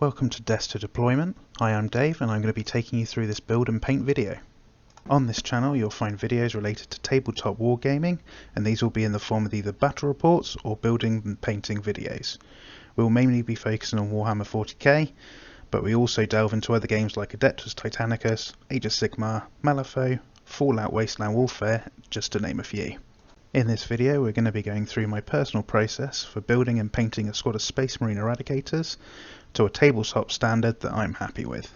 Welcome to Desk to Deployment. Hi, I'm Dave and I'm going to be taking you through this build and paint video. On this channel you'll find videos related to tabletop wargaming, and these will be in the form of either battle reports or building and painting videos. We'll mainly be focusing on Warhammer 40k, but we also delve into other games like Adeptus Titanicus, Age of Sigmar, Malifaux, Fallout Wasteland Warfare, just to name a few. In this video we're going to be going through my personal process for building and painting a squad of Space Marine Eradicators to a tabletop standard that I'm happy with.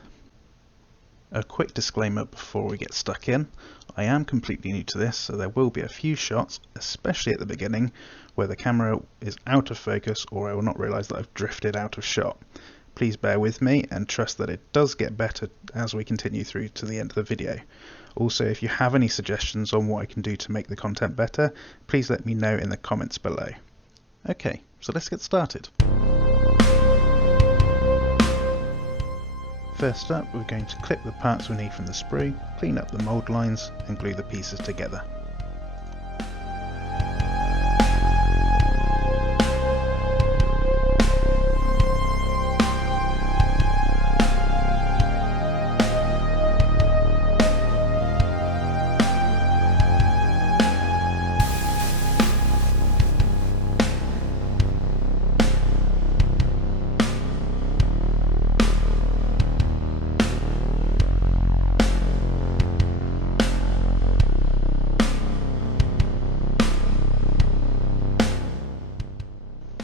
A quick disclaimer before we get stuck in: I am completely new to this, so there will be a few shots, especially at the beginning, where the camera is out of focus or I will not realise that I've drifted out of shot. Please bear with me and trust that it does get better as we continue through to the end of the video. Also, if you have any suggestions on what I can do to make the content better, please let me know in the comments below. Okay, so let's get started. First up, we're going to clip the parts we need from the sprue, clean up the mould lines and glue the pieces together.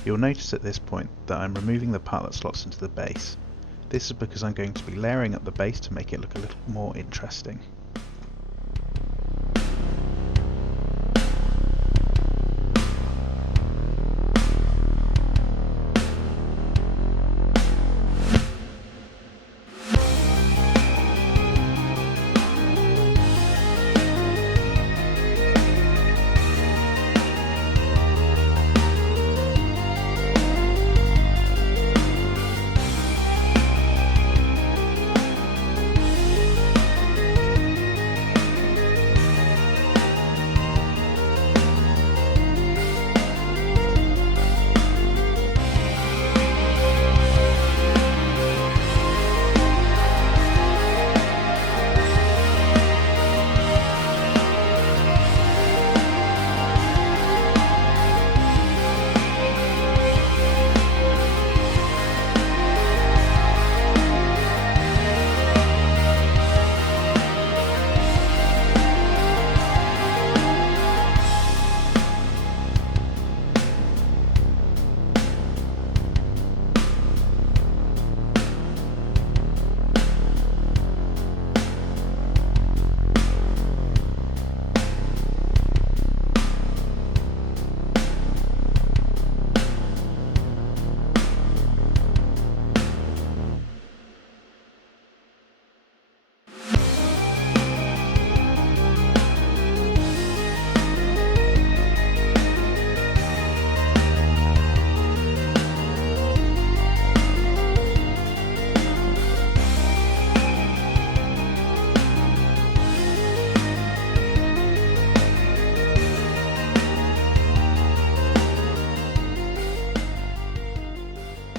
You'll notice at this point that I'm removing the part that slots into the base. This is because I'm going to be layering up the base to make it look a little more interesting.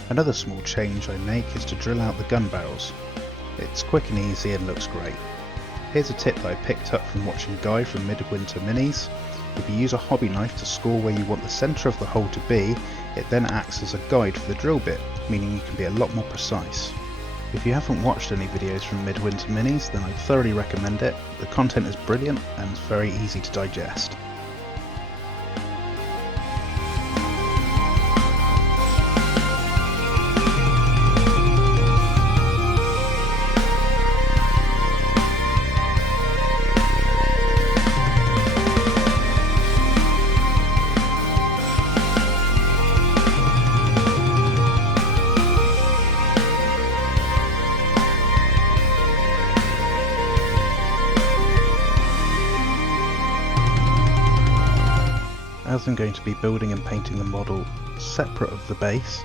Another small change I make is to drill out the gun barrels. It's quick and easy and looks great. Here's a tip that I picked up from watching Guy from Midwinter Minis. If you use a hobby knife to score where you want the centre of the hole to be, it then acts as a guide for the drill bit, meaning you can be a lot more precise. If you haven't watched any videos from Midwinter Minis, then I thoroughly recommend it. The content is brilliant and it's very easy to digest. As I'm going to be building and painting the model separate of the base,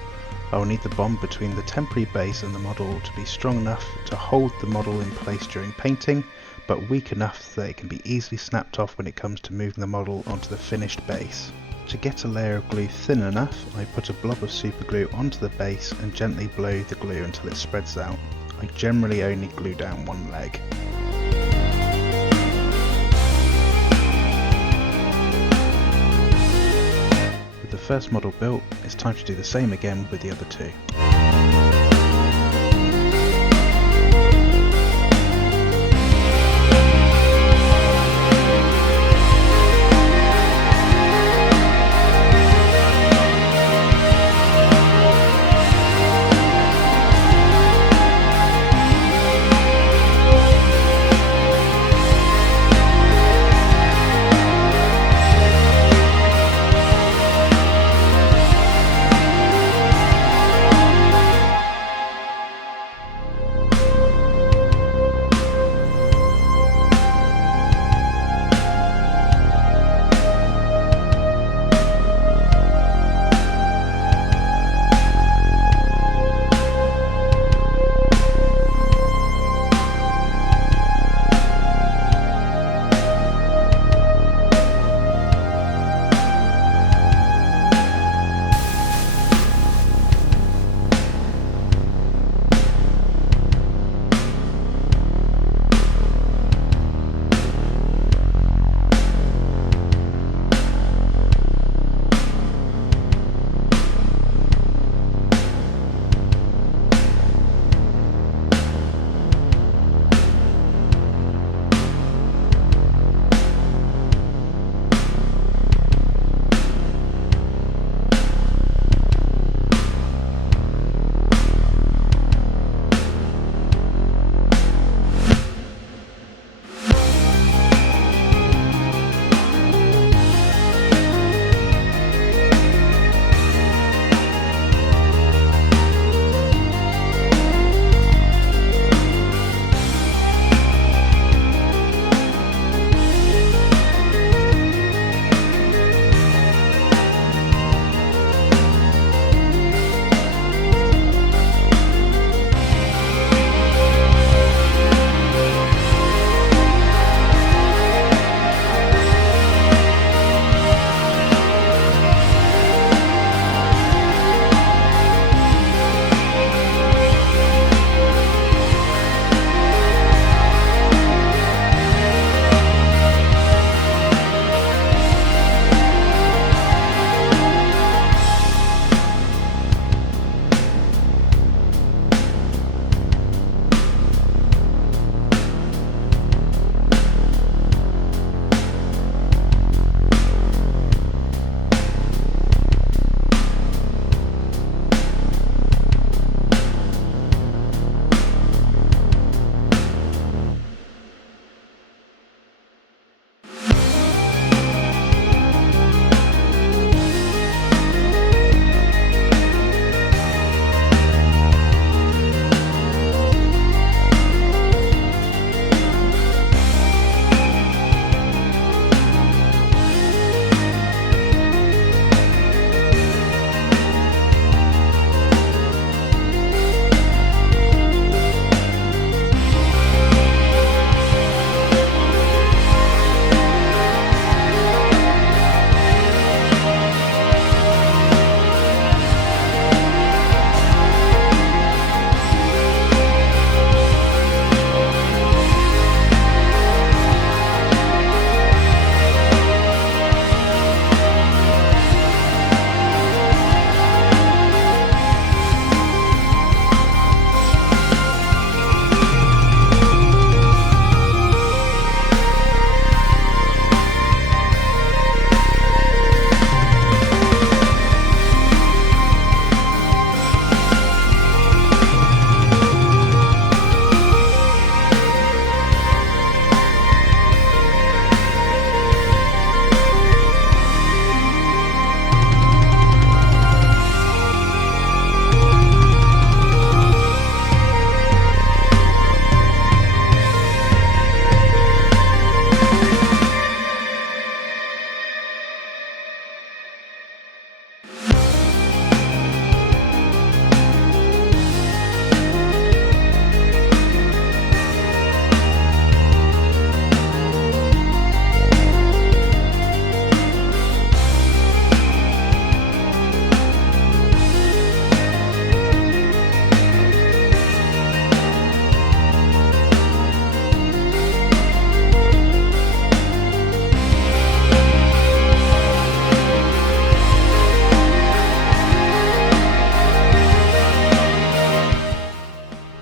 I will need the bond between the temporary base and the model to be strong enough to hold the model in place during painting, but weak enough that it can be easily snapped off when it comes to moving the model onto the finished base. To get a layer of glue thin enough, I put a blob of super glue onto the base and gently blow the glue until it spreads out. I generally only glue down one leg. With the first model built, it's time to do the same again with the other two.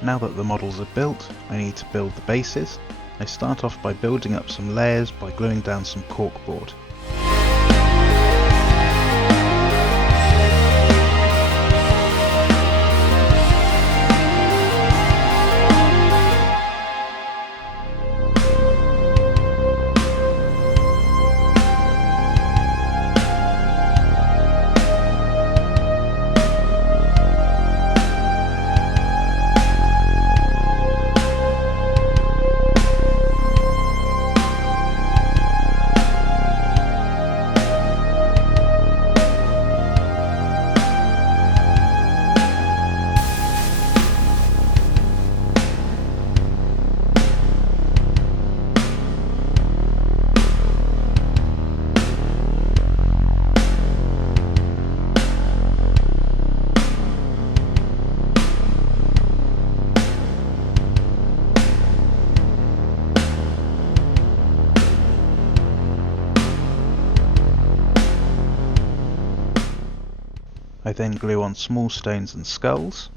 Now that the models are built, I need to build the bases. I start off by building up some layers by gluing down some corkboard. I then glue on small stones and skulls.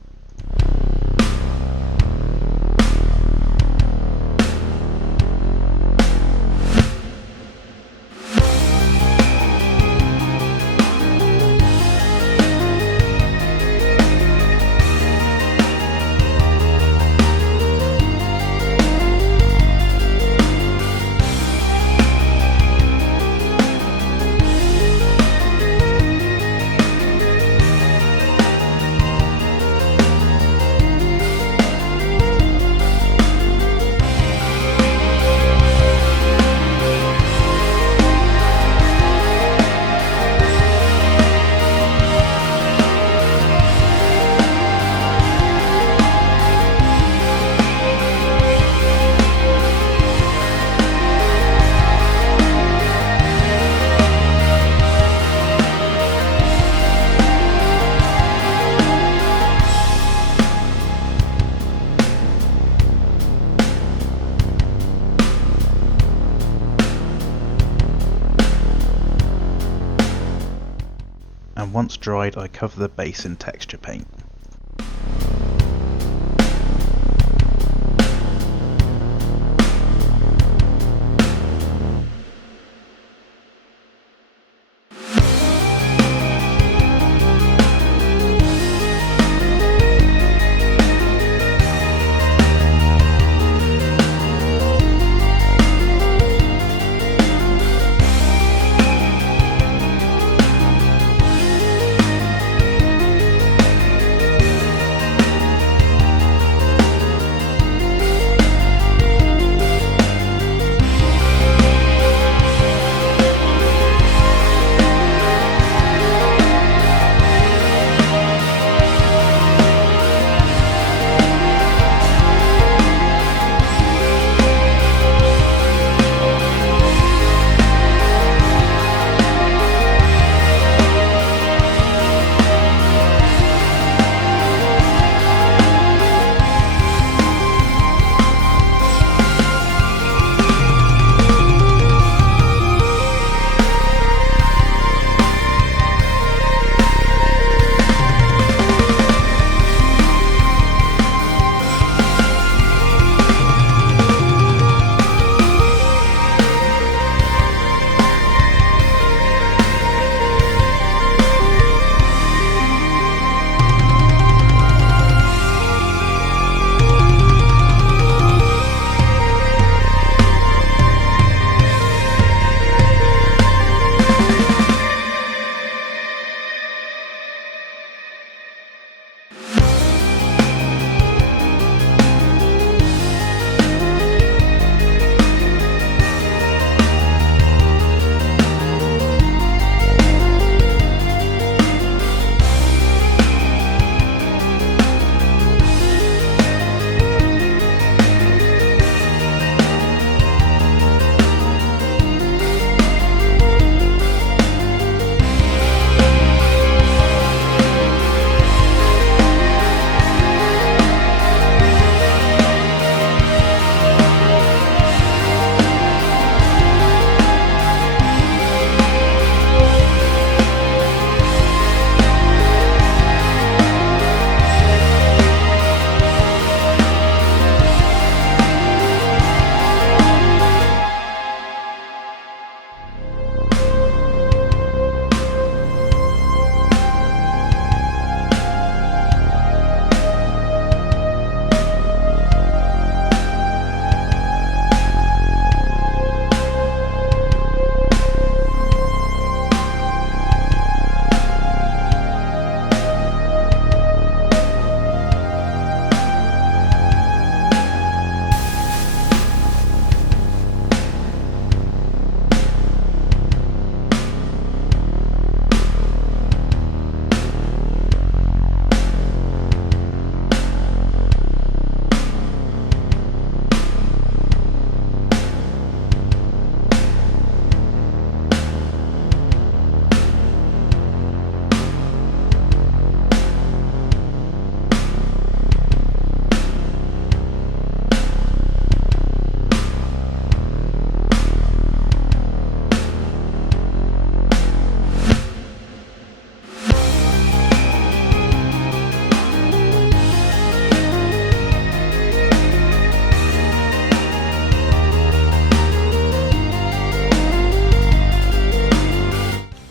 And once dried, I cover the base in texture paint.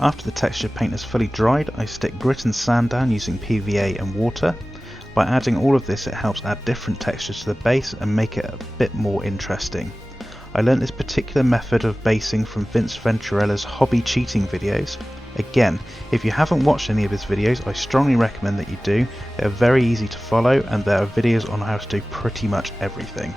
After the texture paint is fully dried, I stick grit and sand down using PVA and water. By adding all of this, it helps add different textures to the base and make it a bit more interesting. I learnt this particular method of basing from Vince Venturalla's hobby cheating videos. Again, if you haven't watched any of his videos, I strongly recommend that you do. They are very easy to follow and there are videos on how to do pretty much everything.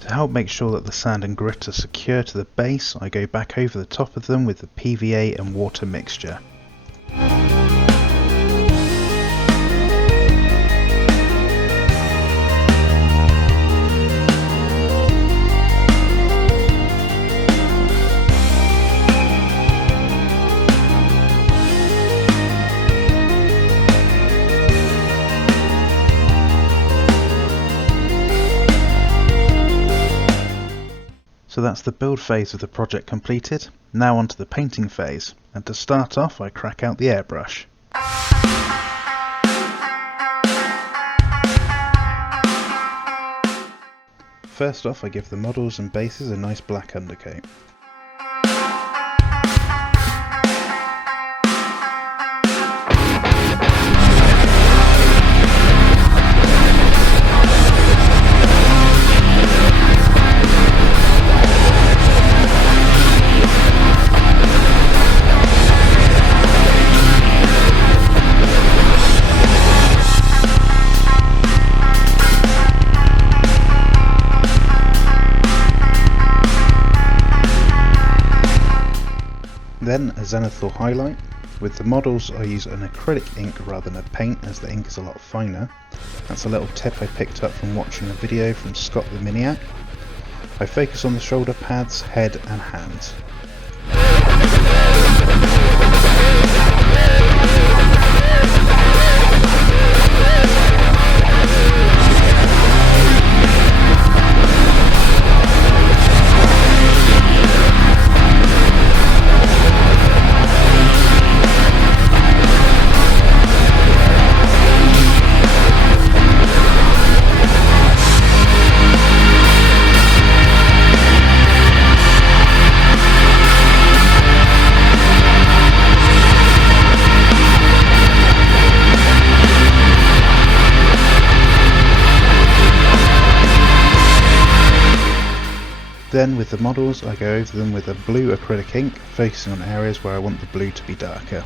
To help make sure that the sand and grit are secure to the base, I go back over the top of them with the PVA and water mixture. So that's the build phase of the project completed. Now onto the painting phase, and to start off I crack out the airbrush. First off I give the models and bases a nice black undercoat. Then a zenithal highlight. With the models I use an acrylic ink rather than a paint as the ink is a lot finer. That's a little tip I picked up from watching a video from Scott the Miniac. I focus on the shoulder pads, head and hands. Then with the models I go over them with a blue acrylic ink, focusing on areas where I want the blue to be darker.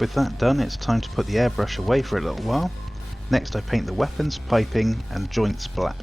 With that done, it's time to put the airbrush away for a little while. Next I paint the weapons, piping and joints black.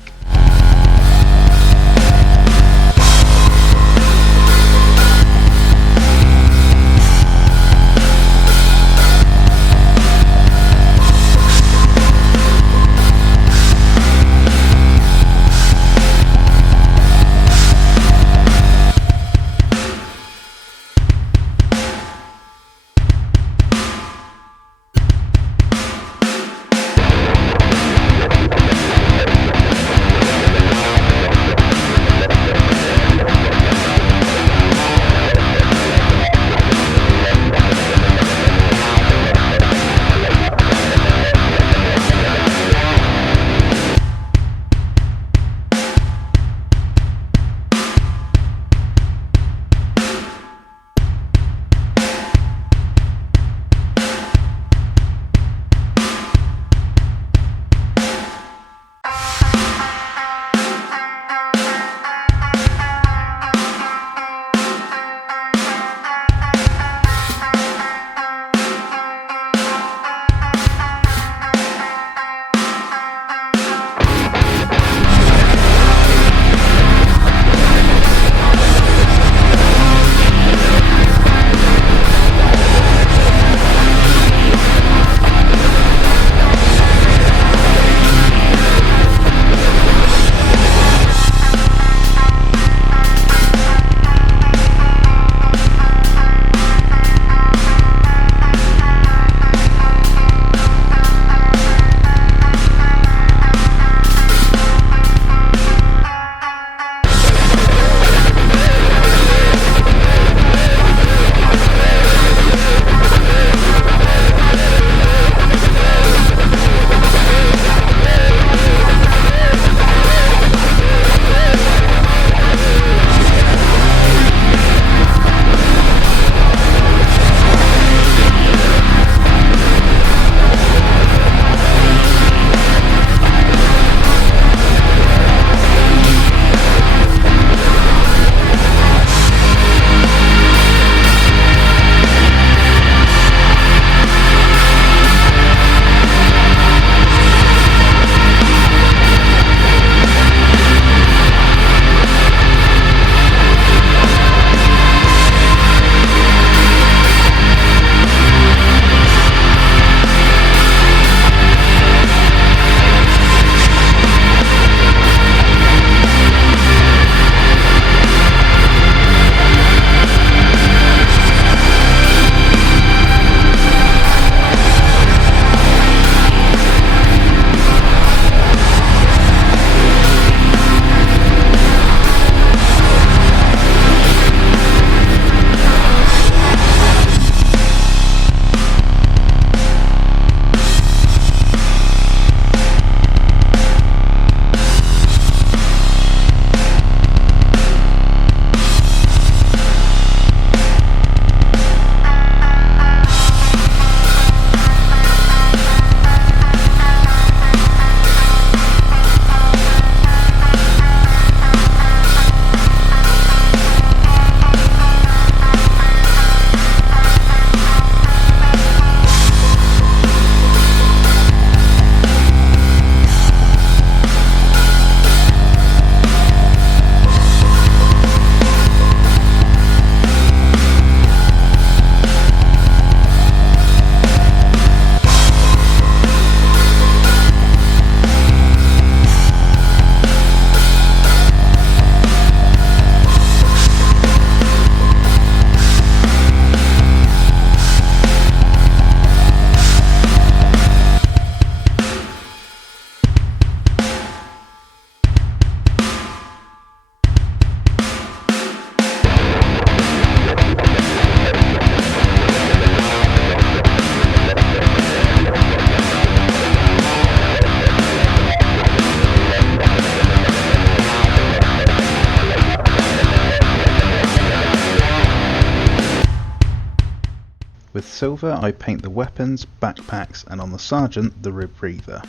With silver I paint the weapons, backpacks, and on the sergeant the rib breather.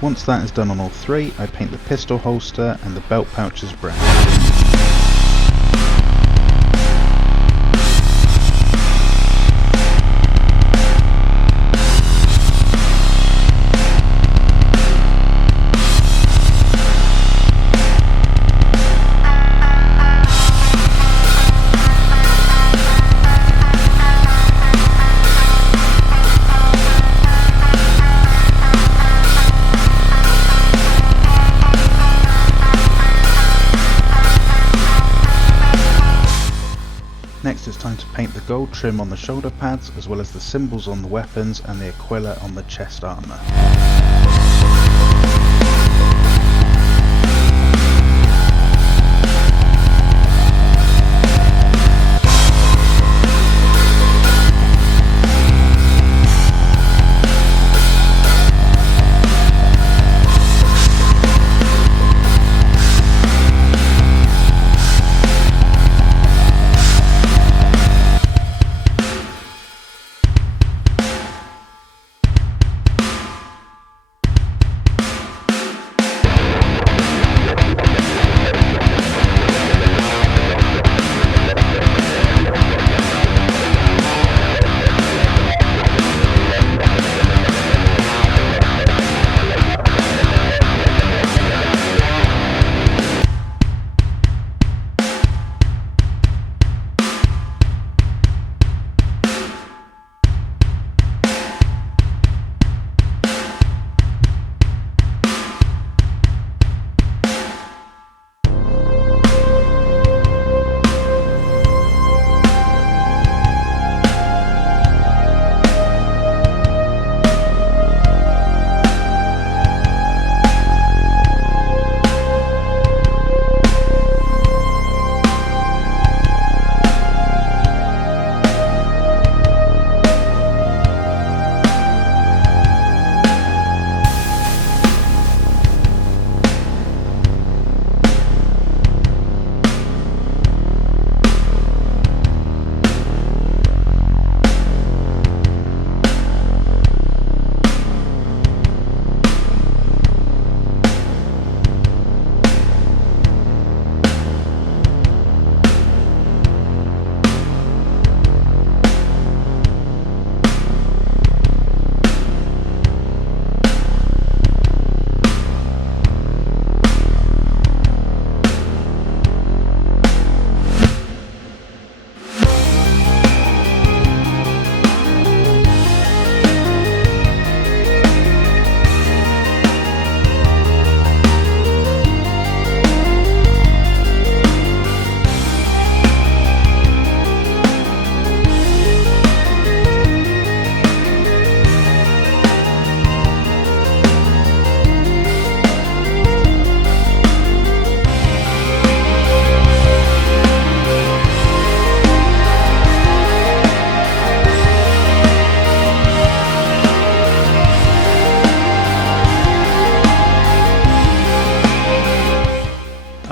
Once that is done on all three, I paint the pistol holster and the belt pouches brown. Next it's time to paint the gold trim on the shoulder pads, as well as the symbols on the weapons and the Aquila on the chest armour.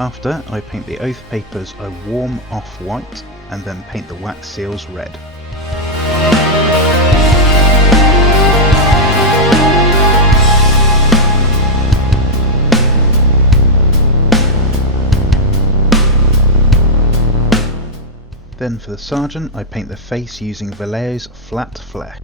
After, I paint the oath papers a warm off-white and then paint the wax seals red. Then for the sergeant, I paint the face using Vallejo's flat fleck.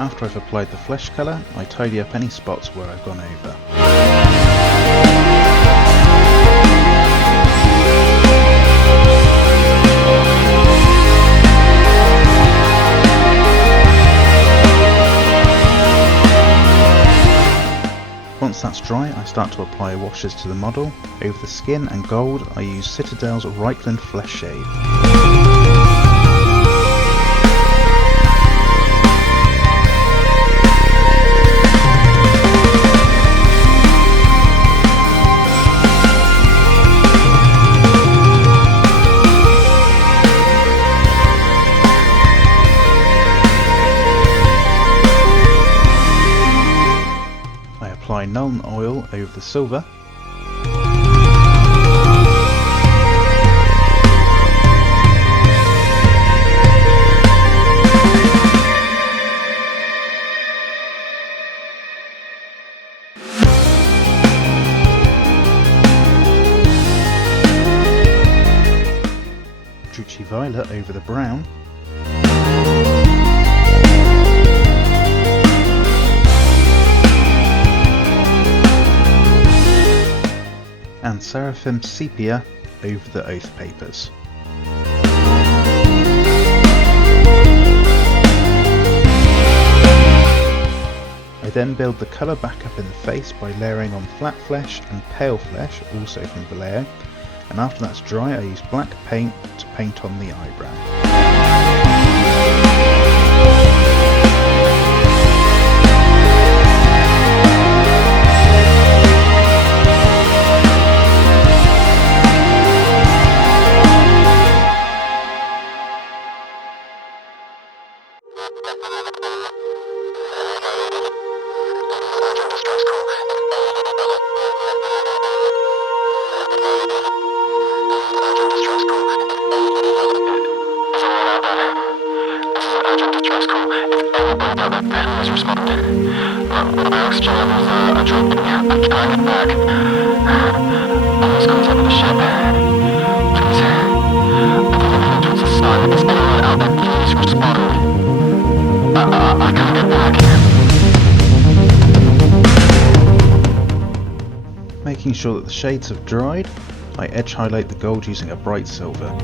After I've applied the flesh colour, I tidy up any spots where I've gone over. Once that's dry, I start to apply washes to the model. Over the skin and gold, I use Citadel's Reichland Flesh Shade. Apply Nuln oil over the silver. Drucci violet over the brown. And Seraphim Sepia over the oath papers. I then build the colour back up in the face by layering on flat flesh and pale flesh, also from Vallejo, and after that's dry I use black paint to paint on the eyebrow. Making sure that the shades have dried, I edge highlight the gold using a bright silver.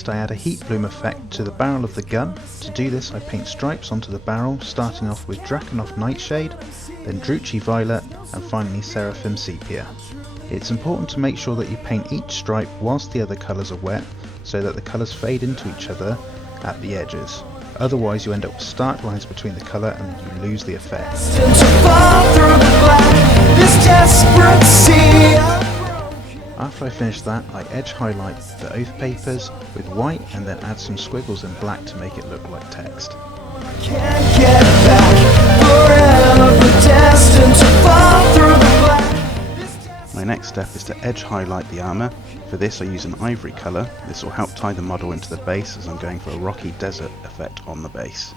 Next I add a heat bloom effect to the barrel of the gun. To do this I paint stripes onto the barrel, starting off with Drakenhof Nightshade, then Druchii Violet, and finally Seraphim Sepia. It's important to make sure that you paint each stripe whilst the other colours are wet, so that the colours fade into each other at the edges. Otherwise you end up with stark lines between the colour and you lose the effect. After I finish that, I edge highlight the oath papers with white and then add some squiggles in black to make it look like text. My next step is to edge highlight the armour. For this I use an ivory colour. This will help tie the model into the base as I'm going for a rocky desert effect on the base.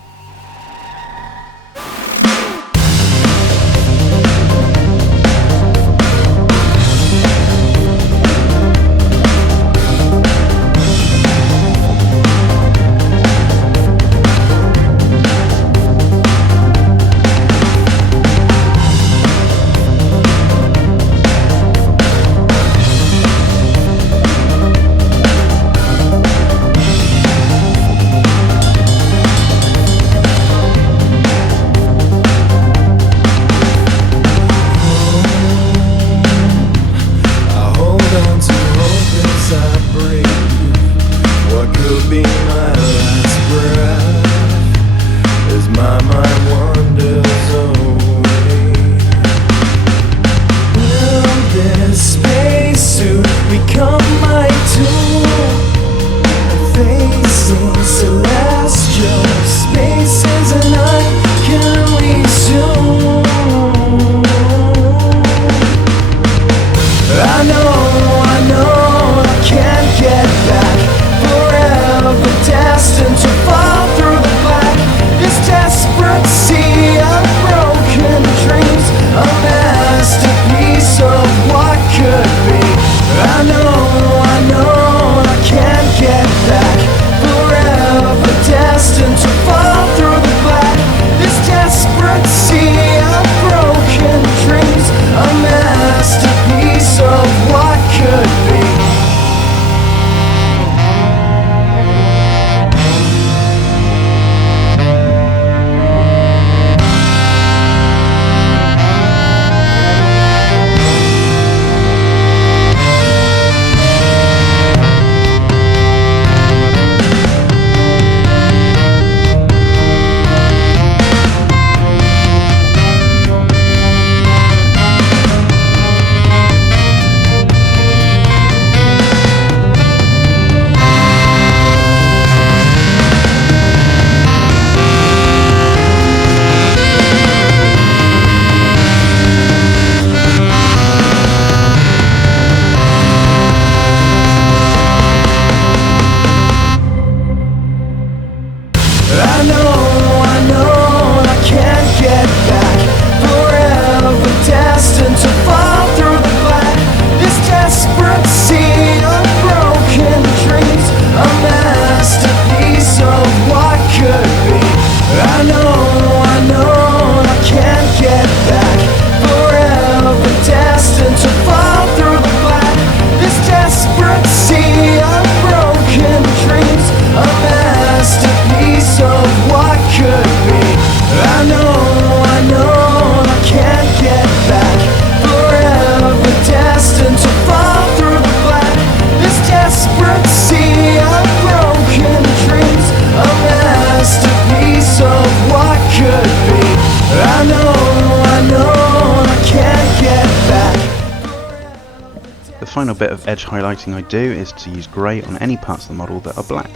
The final bit of edge highlighting I do is to use grey on any parts of the model that are black.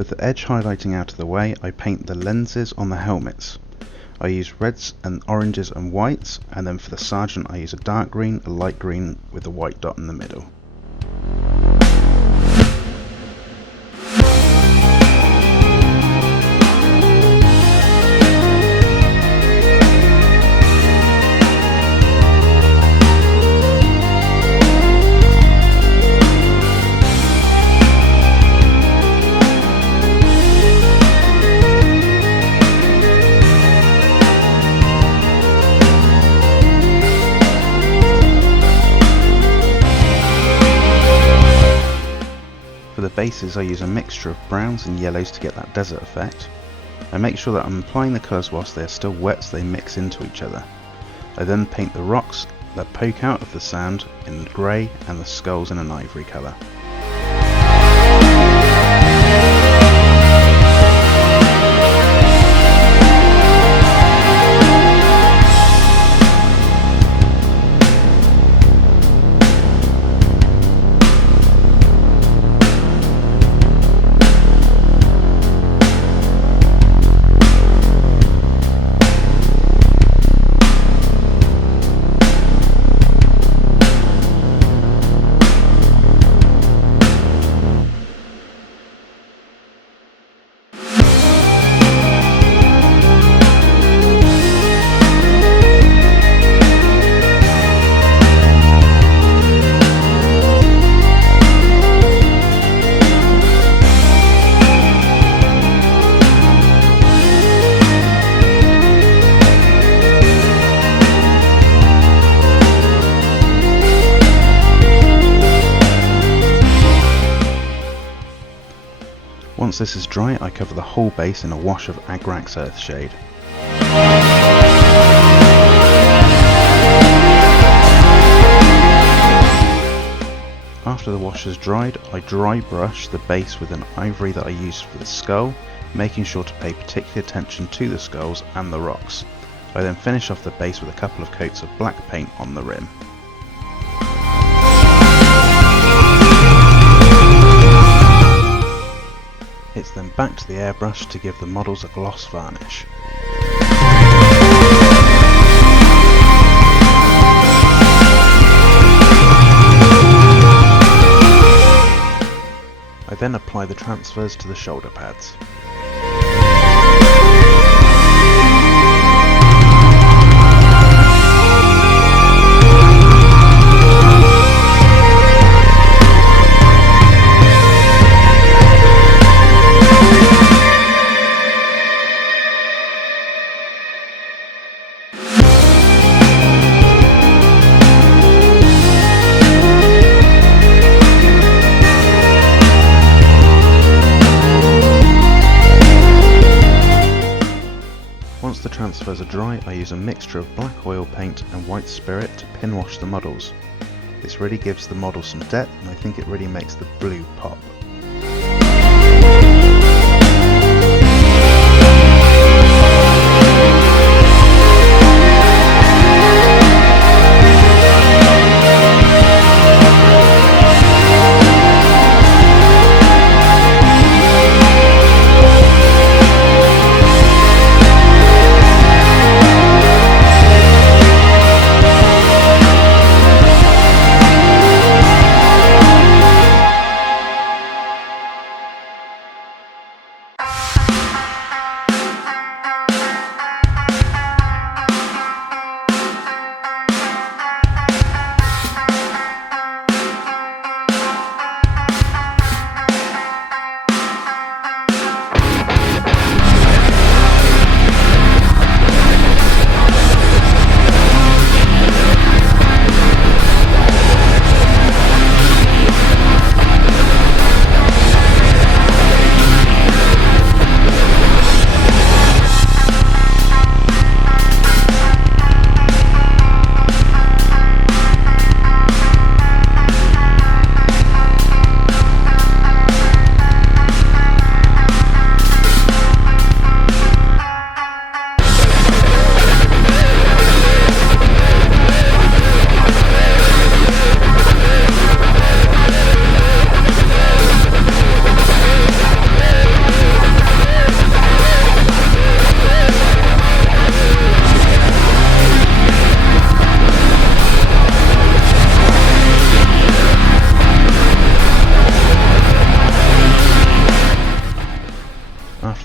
With the edge highlighting out of the way, I paint the lenses on the helmets. I use reds and oranges and whites, and then for the sergeant I use a dark green, a light green with a white dot in the middle. For the bases I use a mixture of browns and yellows to get that desert effect. I make sure that I'm applying the colours whilst they are still wet so they mix into each other. I then paint the rocks that poke out of the sand in grey and the skulls in an ivory colour. Once this is dry, I cover the whole base in a wash of Agrax Earthshade. After the wash has dried, I dry brush the base with an ivory that I used for the skull, making sure to pay particular attention to the skulls and the rocks. I then finish off the base with a couple of coats of black paint on the rim. It's then back to the airbrush to give the models a gloss varnish. I then apply the transfers to the shoulder pads. Once the transfers are dry, I use a mixture of black oil paint and white spirit to pin wash the models. This really gives the model some depth, and I think it really makes the blue pop.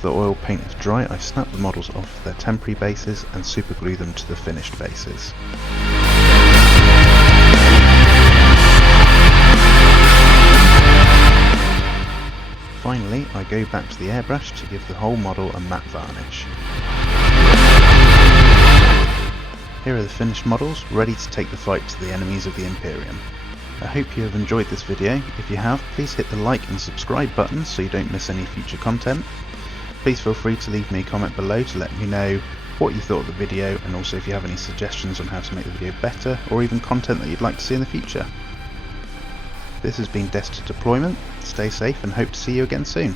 the oil paint is dry, I snap the models off their temporary bases and super glue them to the finished bases. Finally, I go back to the airbrush to give the whole model a matte varnish. Here are the finished models, ready to take the fight to the enemies of the Imperium. I hope you have enjoyed this video. If you have, please hit the like and subscribe buttons so you don't miss any future content. Please feel free to leave me a comment below to let me know what you thought of the video, and also if you have any suggestions on how to make the video better, or even content that you'd like to see in the future. This has been Destined Deployment. Stay safe and hope to see you again soon.